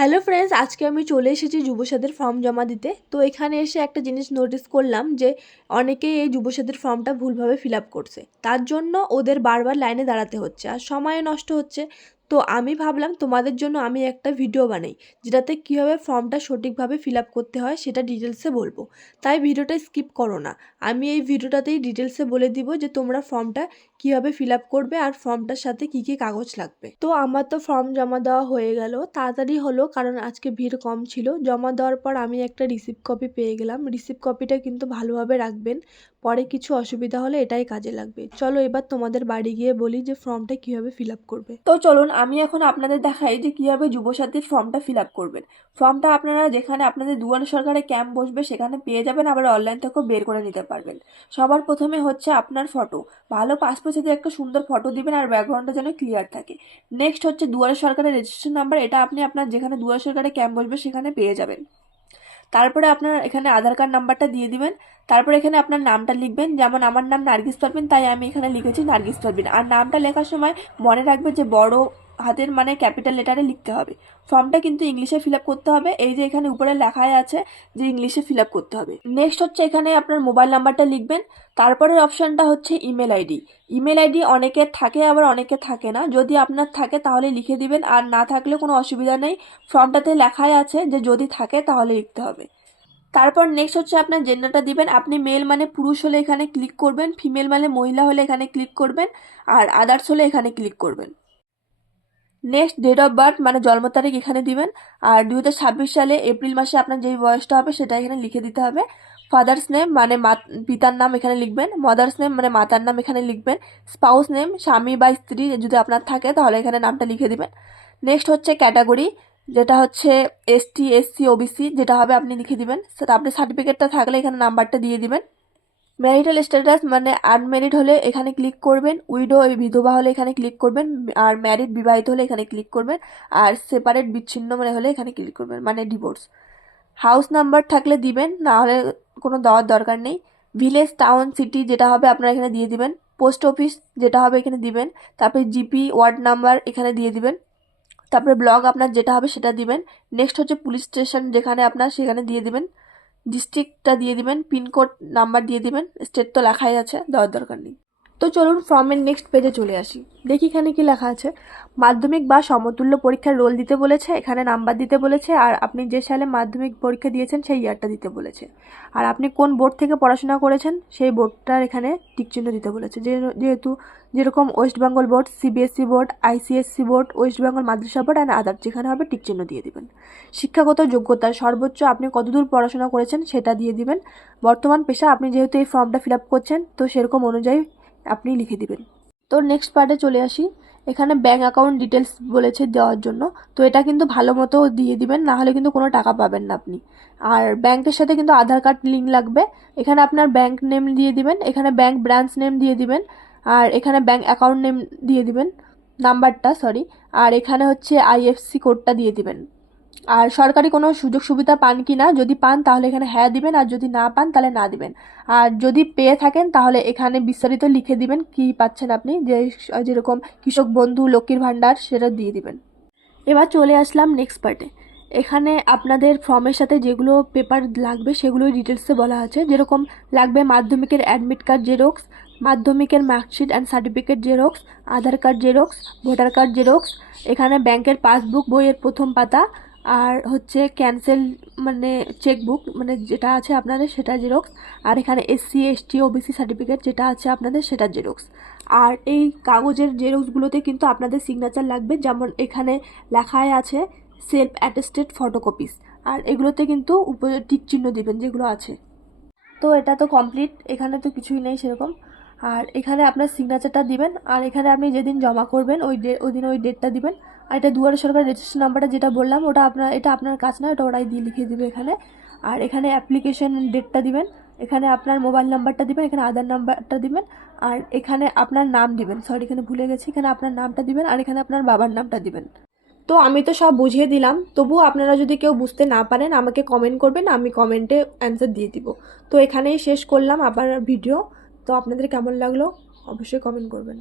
Hello friends, আজকে আমি চলে এসেছি যুবসাথীর ফর্ম জমা দিতে। তো এখানে এসে একটা জিনিস নোটিস করলাম যে অনেকেই এই যুবসাথীর ফর্মটা ভুলভাবে ফিল আপ করছে। তার জন্য ওদের বারবার লাইনে দাঁড়াতে হচ্ছে আর সময় নষ্ট হচ্ছে। তো আমি ভাবলাম তোমাদের জন্য আমি একটা ভিডিও বানাই, যেটাতে কীভাবে ফর্মটা সঠিকভাবে ফিল আপ করতে হয় সেটা ডিটেলসে বলবো। তাই ভিডিওটা স্কিপ করো না, আমি এই ভিডিওটাতেই ডিটেলসে বলে দিব যে তোমরা ফর্মটা কীভাবে ফিল আপ করবে আর ফর্মটার সাথে কী কী কাগজ লাগবে। তো আমার তো ফর্ম জমা দেওয়া হয়ে গেল, তাড়াতাড়ি হলো কারণ আজকে ভিড় কম ছিল। জমা দেওয়ার পর আমি একটা রিসিপ্ট কপি পেয়ে গেলাম। রিসিপ্ট কপিটা কিন্তু ভালোভাবে রাখবেন, পরে কিছু অসুবিধা হলে এটাই কাজে লাগবে। চলো এবার তোমাদের বাড়ি গিয়ে বলি যে ফর্মটা কীভাবে ফিল আপ করবে। তো চলুন আমি এখন আপনাদের দেখাই যে কীভাবে যুবসাথীর ফর্মটা ফিল আপ করবেন। ফর্মটা আপনারা যেখানে আপনাদের দুয়ারে সরকারে ক্যাম্প বসবে সেখানে পেয়ে যাবেন, আবার অনলাইন থেকেও বের করে নিতে পারবেন। সবার প্রথমে হচ্ছে আপনার ফটো, ভালো পাসপোর্ট সাইজের একটা সুন্দর ফটো দিবেন আর ব্যাকগ্রাউন্ডটা যেন ক্লিয়ার থাকে। নেক্সট হচ্ছে দুয়ারে সরকারের রেজিস্ট্রেশন নাম্বার, এটা আপনি আপনার যেখানে দুয়ারে সরকারে ক্যাম্প বসবে সেখানে পেয়ে যাবেন। তারপরে আপনার এখানে আধার কার্ড নাম্বারটা দিয়ে দিবেন। তারপরে এখানে আপনার নামটা লিখবেন, যেমন আমার নাম নার্গিস পারভিন, তাই আমি এখানে লিখেছি নার্গিস পারভিন। আর নামটা লেখার সময় মনে রাখবে যে বড় হাতের মানে ক্যাপিটাল লেটারে লিখতে হবে। ফর্মটা কিন্তু ইংলিশে ফিল আপ করতে হবে, এই যে এখানে উপরে লেখাই আছে যে ইংলিশে ফিল আপ করতে হবে। নেক্সট হচ্ছে এখানে আপনার মোবাইল নাম্বারটা লিখবেন। তারপরের অপশানটা হচ্ছে ইমেল আইডি। ইমেল আইডি অনেকের থাকে আবার অনেকের থাকে না, যদি আপনার থাকে তাহলে লিখে দিবেন, আর না থাকলে কোনো অসুবিধা নেই, ফর্মটাতে লেখাই আছে যে যদি থাকে তাহলে লিখতে হবে। তারপর নেক্সট হচ্ছে আপনার জেন্ডারটা দিবেন, আপনি মেল মানে পুরুষ হলে এখানে ক্লিক করবেন, ফিমেল মানে মহিলা হলে এখানে ক্লিক করবেন, আর আদার্স হলে এখানে ক্লিক করবেন। নেক্সট ডেট অফ বার্থ মানে জন্ম তারিখ এখানে দিবেন, আর 2026 সালে এপ্রিল মাসে আপনার যেই বয়সটা হবে সেটা এখানে লিখে দিতে হবে। ফাদার্স নেম মানে পিতার নাম এখানে লিখবেন, মাদার্স নেম মানে মাতার নাম এখানে লিখবেন, স্পাউস নেম স্বামী বা স্ত্রী যদি আপনার থাকে তাহলে এখানে নামটা লিখে দিবেন। নেক্সট হচ্ছে ক্যাটাগরি, যেটা হচ্ছে এসটি এসসি ওবিসি যেটা হবে আপনি লিখে দিবেন। আপনি সার্টিফিকেটটা থাকলে এখানে নাম্বারটা দিয়ে দিবেন। ম্যারিটাল স্ট্যাটাস মানে আনম্যারিড হলে এখানে ক্লিক করবেন, উইডো বিধবা হলে এখানে ক্লিক করবেন, আর ম্যারিড বিবাহিত হলে এখানে ক্লিক করবেন, আর সেপারেট বিচ্ছিন্ন মানে হলে এখানে ক্লিক করবেন মানে ডিভোর্স। হাউস নাম্বার থাকলে দিবেন, না হলে কোনো দেওয়ার দরকার নেই। ভিলেজ টাউন সিটি যেটা হবে আপনারা এখানে দিয়ে দিবেন। পোস্ট অফিস যেটা হবে এখানে দিবেন। তারপরে জিপি ওয়ার্ড নাম্বার এখানে দিয়ে দিবেন। তারপরে ব্লক আপনার যেটা হবে সেটা দিবেন। নেক্সট হচ্ছে পুলিশ স্টেশন যেখানে আপনার সেখানে দিয়ে দিবেন। ডিস্ট্রিক্টটা দিয়ে দিবেন, পিনকোড নাম্বার দিয়ে দিবেন, স্টেট তো লেখাই আছে, দেওয়ার দরকার নেই। তো চলুন ফর্মের নেক্সট পেজে চলে আসি, দেখি এখানে কি লেখা আছে। মাধ্যমিক বা সমতুল্য পরীক্ষার রোল দিতে বলেছে, এখানে নাম্বার দিতে বলেছে, আর আপনি যে সালে মাধ্যমিক পরীক্ষা দিয়েছেন সেই ইয়ারটা দিতে বলেছে, আর আপনি কোন বোর্ড থেকে পড়াশোনা করেছেন সেই বোর্ডটার এখানে টিকচিহ্ন দিতে বলেছে। যেহেতু যেরকম West Bengal board, CBSE board, ICSE board, West Bengal Madrasa board and other যেখানে হবে টিকচিহ্ন দিয়ে দিবেন। শিক্ষাগত যোগ্যতা সর্বোচ্চ আপনি কতদূর পড়াশোনা করেছেন সেটা দিয়ে দিবেন। বর্তমান পেশা আপনি যেহেতু এই ফর্মটা ফিল আপ করছেন তো সেরকম অনুযায়ী আপনি লিখে দিবেন। তো নেক্সট পার্টে চলে আসি, এখানে ব্যাঙ্ক অ্যাকাউন্ট ডিটেলস বলেছে দেওয়ার জন্য, তো এটা কিন্তু ভালো মতো দিয়ে দিবেন, না হলে কিন্তু কোনো টাকা পাবেন না আপনি। আর ব্যাংকের সাথে কিন্তু আধার কার্ড লিঙ্ক লাগবে, এখানে আপনার ব্যাংক নেম দিয়ে দিবেন, এখানে ব্যাংক ব্রাঞ্চ নেম দিয়ে দিবেন, আর এখানে ব্যাংক অ্যাকাউন্ট নেম দিয়ে দিবেন, নাম্বারটা সরি, আর এখানে হচ্ছে আইএফসি কোডটা দিয়ে দিবেন। আর সরকারি কোনো সুযোগ সুবিধা পান কি না, যদি পান তাহলে এখানে হ্যাঁ দিবেন, আর যদি না পান তাহলে না দিবেন। আর যদি পেয়ে থাকেন তাহলে এখানে বিস্তারিত লিখে দিবেন কি পাচ্ছেন আপনি, যেরকম কৃষক বন্ধু, লক্ষ্মীর ভাণ্ডার সেটা দিয়ে দিবেন। এবার চলে আসলাম নেক্সট পার্টে, এখানে আপনাদের ফর্মের সাথে যেগুলো পেপার লাগবে সেগুলোই ডিটেলসে বলা আছে। যেরকম লাগবে মাধ্যমিকের অ্যাডমিট কার্ড জেরক্স, মাধ্যমিকের marksheet and certificate xerox, Aadhaar card xerox, voter card xerox, এখানে ব্যাংকের পাসবুক বইয়ের প্রথম পাতা, আর হচ্ছে ক্যান্সেল মানে চেকবুক মানে যেটা আছে আপনাদের সেটা জেরক্স, আর এখানে এসসি এসটি ওবিসি সার্টিফিকেট যেটা আছে আপনাদের সেটা জেরক্স। আর এই কাগজের জেরক্সগুলোতে কিন্তু আপনাদের সিগনেচার লাগবে, যেমন এখানে লেখায় আছে সেলফ অ্যাটেস্টেড ফটোকপিস, আর এগুলোতে কিন্তু উপরে টিক চিহ্ন দিবেন যেগুলো আছে। তো এটা তো কমপ্লিট, এখানে তো কিছুই নেই সেরকম। আর এখানে আপনার সিগনেচারটা দিবেন, আর এখানে আপনি যেদিন জমা করবেন ওই দিন ওই ডেটটা দিবেন। আর এটা দুয়ারে সরকার রেজিস্ট্রেশন নাম্বারটা যেটা বললাম ওটা এটা আপনার কাজ না, এটা ওরাই দিয়ে লিখে দিবে এখানে। আর এখানে অ্যাপ্লিকেশন ডেটটা দিবেন, এখানে আপনার মোবাইল নাম্বারটা দিবেন, এখানে আধার নাম্বারটা দিবেন, আর এখানে আপনার নাম দিবেন, সরি এখানে ভুলে গেছি, এখানে আপনার নামটা দিবেন, আর এখানে আপনার বাবার নামটা দিবেন। তো আমি তো সব বুঝিয়ে দিলাম, তবুও আপনারা যদি কেউ বুঝতে না পারেন আমাকে কমেন্ট করবেন, আমি কমেন্টে অ্যান্সার দিয়ে দিব। তো এখানেই শেষ করলাম আবার ভিডিও। তো আপনাদের কেমন লাগলো অবশ্যই কমেন্ট করবেন।